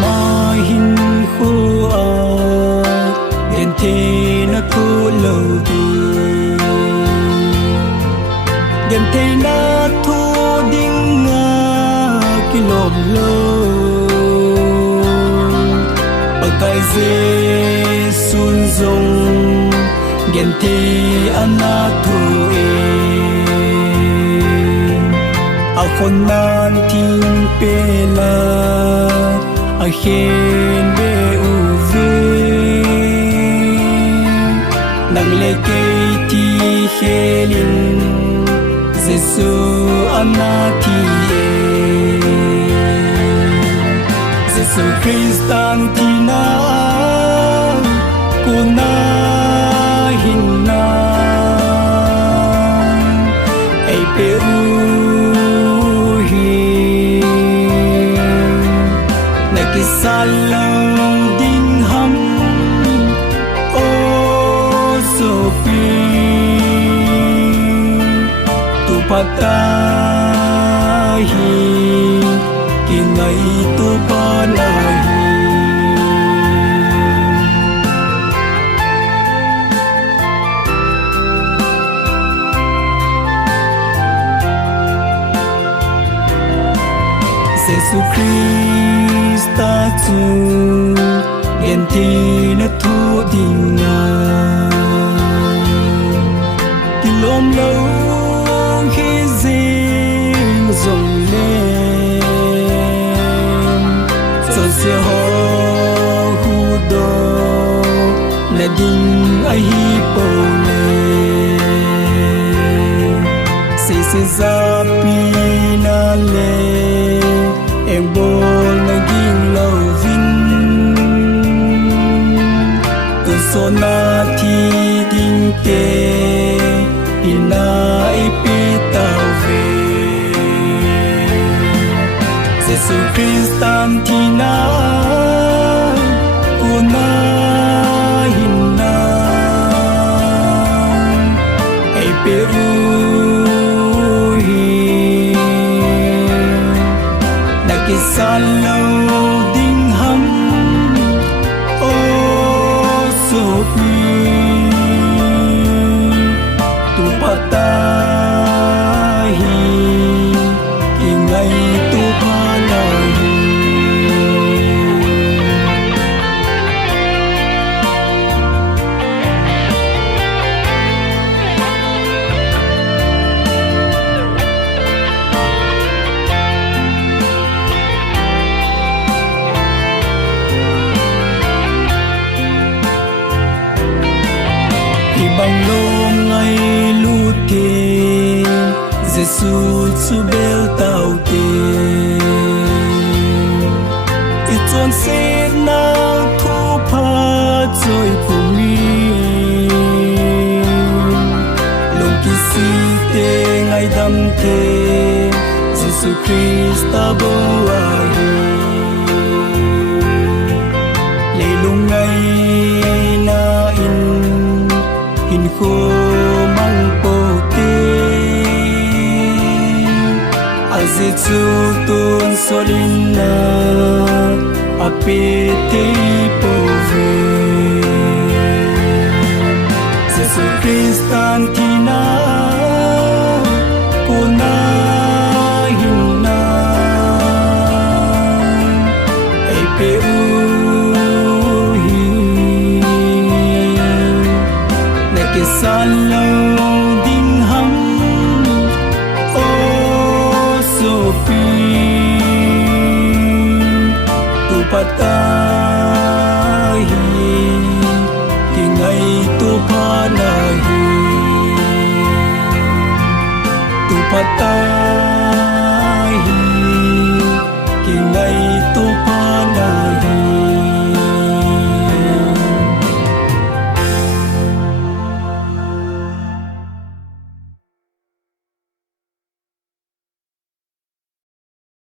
Mahin khua gen the na ku lo ti gen the na thu ding nga kilom lo pakai ze sun zong gen the ana thu e a khon nan tin pe la a khen be u ve nang le ke ti khelin Jesu anati e Jesu Christan tina kuna hinna ei pe u salong ding ham o sofi tu pata hi ki ngai tu pa nahi Jesus Christ ta chu gen thi na thu ding nga ti lom lo khi zing zong le so se ho hu do na ding ai hi po le se za pi na le em bol naging lovin tu so na thi ding te ina ipitaw ve Jesu Christan tina kuna hinna ei pe Salo ding ham o sofi tu pata hi ki ngai tu palahi bằng lom ngay lu te Giêsu chu bel tao te it on set now thu pa joy của mi lom ki si te ngay dam te Giêsu Christ ta bo ai le lung ngay na in kho mang po te azi chu tun solina apete po ve Jesu Christan tina kuna hinna ei pe Salo ding ham o sofi tu pata